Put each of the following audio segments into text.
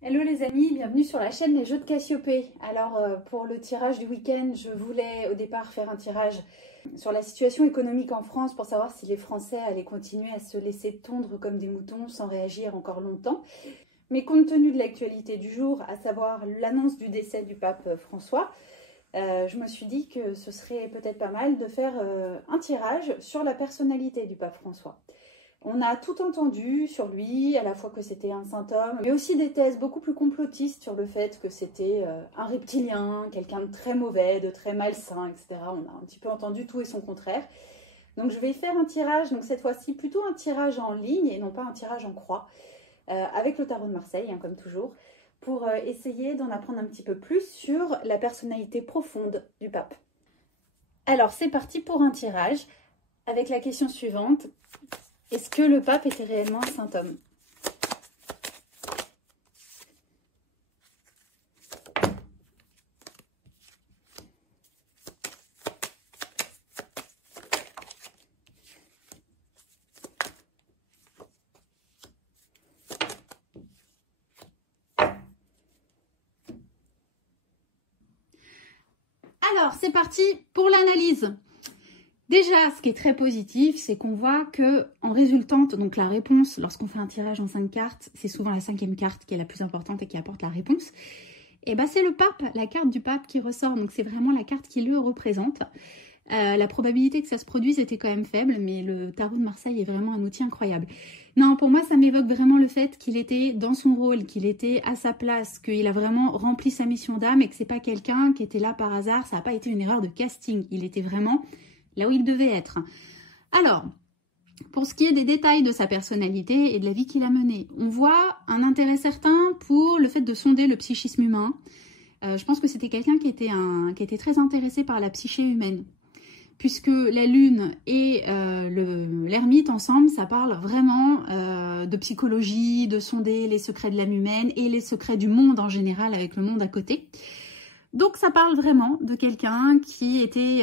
Hello les amis, bienvenue sur la chaîne Les Jeux de Cassiopée. Alors pour le tirage du week-end, je voulais au départ faire un tirage sur la situation économique en France pour savoir si les Français allaient continuer à se laisser tondre comme des moutons sans réagir encore longtemps. Mais compte tenu de l'actualité du jour, à savoir l'annonce du décès du pape François, je me suis dit que ce serait peut-être pas mal de faire un tirage sur la personnalité du pape François. On a tout entendu sur lui, à la fois que c'était un saint homme, mais aussi des thèses beaucoup plus complotistes sur le fait que c'était un reptilien, quelqu'un de très mauvais, de très malsain, etc. On a un petit peu entendu tout et son contraire. Donc je vais faire un tirage, donc cette fois-ci plutôt un tirage en ligne et non pas un tirage en croix, avec le tarot de Marseille, hein, comme toujours, pour essayer d'en apprendre un petit peu plus sur la personnalité profonde du pape. Alors c'est parti pour un tirage avec la question suivante. Est-ce que le pape était réellement un saint homme? Alors, c'est parti pour l'analyse. Déjà, ce qui est très positif, c'est qu'on voit que en résultante, donc la réponse, lorsqu'on fait un tirage en 5 cartes, c'est souvent la 5e carte qui est la plus importante et qui apporte la réponse. Et ben c'est le pape, la carte du pape qui ressort, donc c'est vraiment la carte qui le représente. La probabilité que ça se produise était quand même faible, mais le tarot de Marseille est vraiment un outil incroyable. Non, pour moi, ça m'évoque vraiment le fait qu'il était dans son rôle, qu'il était à sa place, qu'il a vraiment rempli sa mission d'âme et que c'est pas quelqu'un qui était là par hasard, ça n'a pas été une erreur de casting. Il était vraiment là où il devait être. Alors, pour ce qui est des détails de sa personnalité et de la vie qu'il a menée, on voit un intérêt certain pour le fait de sonder le psychisme humain. Je pense que c'était quelqu'un qui était très intéressé par la psyché humaine, puisque la lune et l'ermite ensemble, ça parle vraiment de psychologie, de sonder les secrets de l'âme humaine et les secrets du monde en général avec le monde à côté. Donc ça parle vraiment de quelqu'un qui était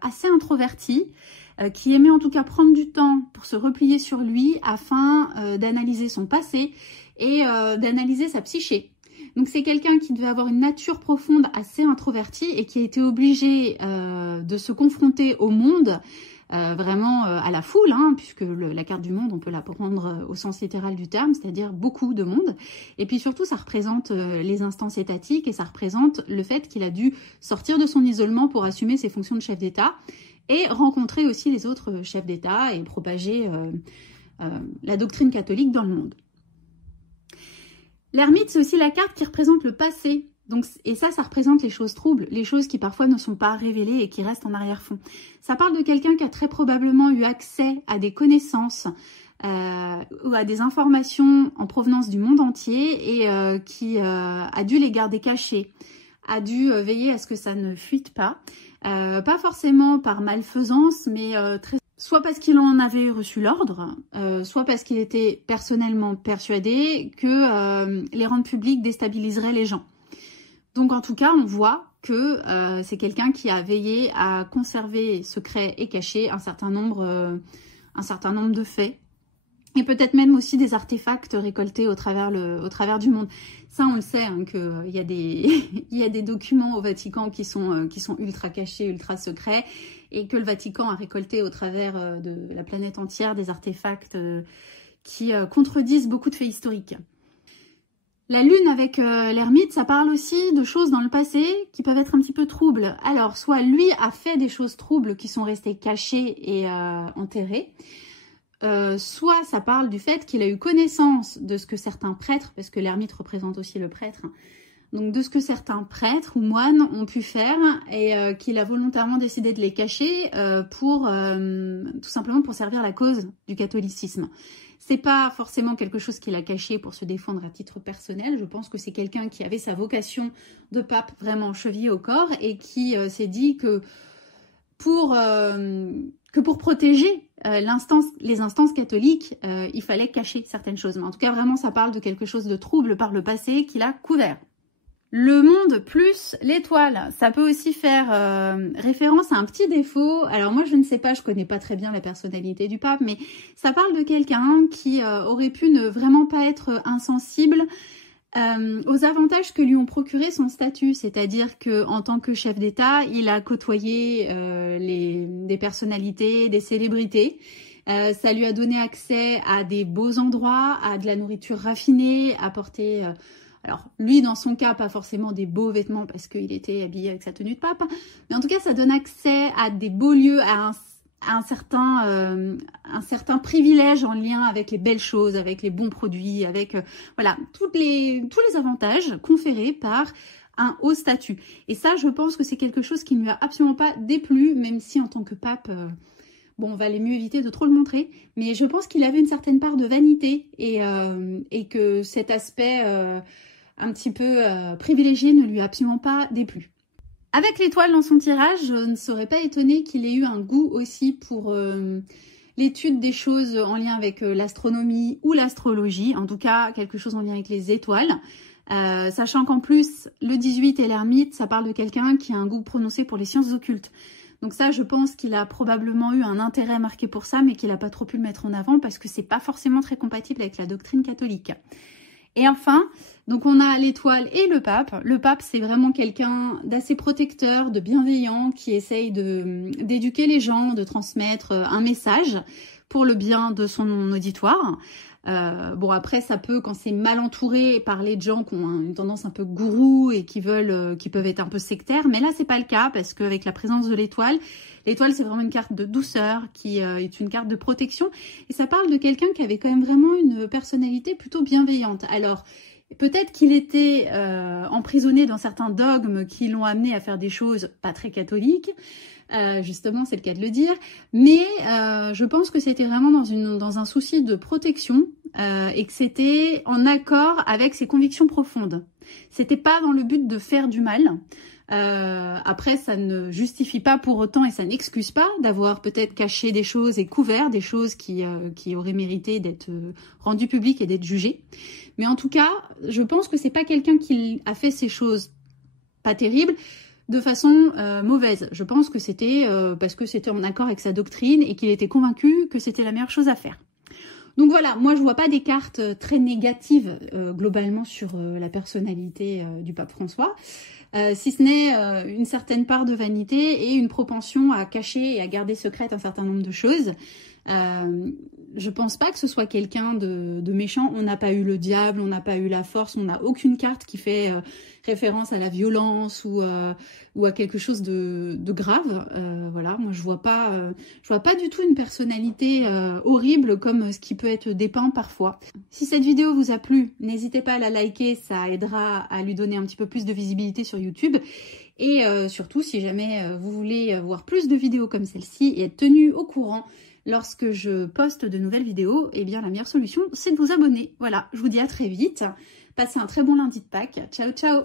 assez introverti, qui aimait en tout cas prendre du temps pour se replier sur lui afin d'analyser son passé et d'analyser sa psyché. Donc c'est quelqu'un qui devait avoir une nature profonde assez introvertie et qui a été obligé de se confronter au monde, vraiment à la foule, hein, puisque la carte du monde, on peut la prendre au sens littéral du terme, c'est-à-dire beaucoup de monde. Et puis surtout, ça représente les instances étatiques et ça représente le fait qu'il a dû sortir de son isolement pour assumer ses fonctions de chef d'État et rencontrer aussi les autres chefs d'État et propager la doctrine catholique dans le monde. L'ermite, c'est aussi la carte qui représente le passé. Donc, et ça représente les choses troubles, les choses qui parfois ne sont pas révélées et qui restent en arrière-fond. Ça parle de quelqu'un qui a très probablement eu accès à des connaissances ou à des informations en provenance du monde entier et qui a dû les garder cachées, a dû veiller à ce que ça ne fuite pas. Pas forcément par malfaisance, mais soit parce qu'il en avait reçu l'ordre, soit parce qu'il était personnellement persuadé que les rendre publics déstabiliserait les gens. Donc en tout cas, on voit que c'est quelqu'un qui a veillé à conserver secret et caché un certain nombre de faits. Et peut-être même aussi des artefacts récoltés au travers du monde. Ça, on le sait, hein, qu'il y a des documents au Vatican qui sont ultra cachés, ultra secrets, et que le Vatican a récolté au travers de la planète entière des artefacts qui contredisent beaucoup de faits historiques. La lune avec l'ermite, ça parle aussi de choses dans le passé qui peuvent être un petit peu troubles. Alors, soit lui a fait des choses troubles qui sont restées cachées et enterrées, soit ça parle du fait qu'il a eu connaissance de ce que certains prêtres, parce que l'ermite représente aussi le prêtre, hein, donc de ce que certains prêtres ou moines ont pu faire et qu'il a volontairement décidé de les cacher pour tout simplement pour servir la cause du catholicisme. C'est pas forcément quelque chose qu'il a caché pour se défendre à titre personnel. Je pense que c'est quelqu'un qui avait sa vocation de pape vraiment chevillée au corps et qui s'est dit que pour protéger les instances catholiques, il fallait cacher certaines choses. Mais en tout cas, vraiment, ça parle de quelque chose de trouble par le passé qu'il a couvert. Le monde plus l'étoile, ça peut aussi faire référence à un petit défaut. Alors moi, je ne sais pas, je connais pas très bien la personnalité du pape, mais ça parle de quelqu'un qui aurait pu ne vraiment pas être insensible aux avantages que lui ont procuré son statut, c'est-à-dire que en tant que chef d'État, il a côtoyé des personnalités, des célébrités. Ça lui a donné accès à des beaux endroits, à de la nourriture raffinée, à porter... alors, lui, dans son cas, pas forcément des beaux vêtements parce qu'il était habillé avec sa tenue de pape, mais en tout cas, ça donne accès à des beaux lieux, à un certain privilège en lien avec les belles choses, avec les bons produits, avec voilà tous les avantages conférés par un haut statut. Et ça, je pense que c'est quelque chose qui ne lui a absolument pas déplu, même si en tant que pape, bon, on va aller mieux éviter de trop le montrer, mais je pense qu'il avait une certaine part de vanité et que cet aspect un petit peu privilégié ne lui a absolument pas déplu. Avec l'étoile dans son tirage, je ne serais pas étonnée qu'il ait eu un goût aussi pour l'étude des choses en lien avec l'astronomie ou l'astrologie, en tout cas quelque chose en lien avec les étoiles. Sachant qu'en plus, le 18 et l'ermite, ça parle de quelqu'un qui a un goût prononcé pour les sciences occultes. Donc ça, je pense qu'il a probablement eu un intérêt marqué pour ça, mais qu'il n'a pas trop pu le mettre en avant parce que c'est pas forcément très compatible avec la doctrine catholique. Et enfin, donc on a l'étoile et le pape. Le pape, c'est vraiment quelqu'un d'assez protecteur, de bienveillant, qui essaye d'éduquer les gens, de transmettre un message pour le bien de son auditoire. Bon, après, ça peut, quand c'est mal entouré, parler de gens qui ont une tendance un peu gourou et qui peuvent être un peu sectaires. Mais là, c'est pas le cas parce qu'avec la présence de l'étoile, c'est vraiment une carte de douceur qui est une carte de protection. Et ça parle de quelqu'un qui avait quand même vraiment une personnalité plutôt bienveillante. Alors, peut-être qu'il était emprisonné dans certains dogmes qui l'ont amené à faire des choses pas très catholiques. Justement, c'est le cas de le dire. Mais je pense que c'était vraiment dans un souci de protection et que c'était en accord avec ses convictions profondes. C'était pas dans le but de faire du mal. Après, ça ne justifie pas pour autant et ça n'excuse pas d'avoir peut-être caché des choses et couvert des choses qui auraient mérité d'être rendues publiques et d'être jugées. Mais en tout cas, je pense que c'est pas quelqu'un qui a fait ces choses pas terribles de façon mauvaise. Je pense que c'était parce que c'était en accord avec sa doctrine et qu'il était convaincu que c'était la meilleure chose à faire. Donc voilà, moi je vois pas des cartes très négatives globalement sur la personnalité du pape François, si ce n'est une certaine part de vanité et une propension à cacher et à garder secrète un certain nombre de choses. Je pense pas que ce soit quelqu'un de méchant. On n'a pas eu le diable, on n'a pas eu la force, on n'a aucune carte qui fait référence à la violence ou à quelque chose de grave. Voilà, moi je vois pas du tout une personnalité horrible comme ce qui peut être dépeint parfois. Si cette vidéo vous a plu, n'hésitez pas à la liker, ça aidera à lui donner un petit peu plus de visibilité sur YouTube. Et surtout, si jamais vous voulez voir plus de vidéos comme celle-ci et être tenu au courant lorsque je poste de nouvelles vidéos, eh bien la meilleure solution, c'est de vous abonner. Voilà, je vous dis à très vite. Passez un très bon lundi de Pâques. Ciao, ciao!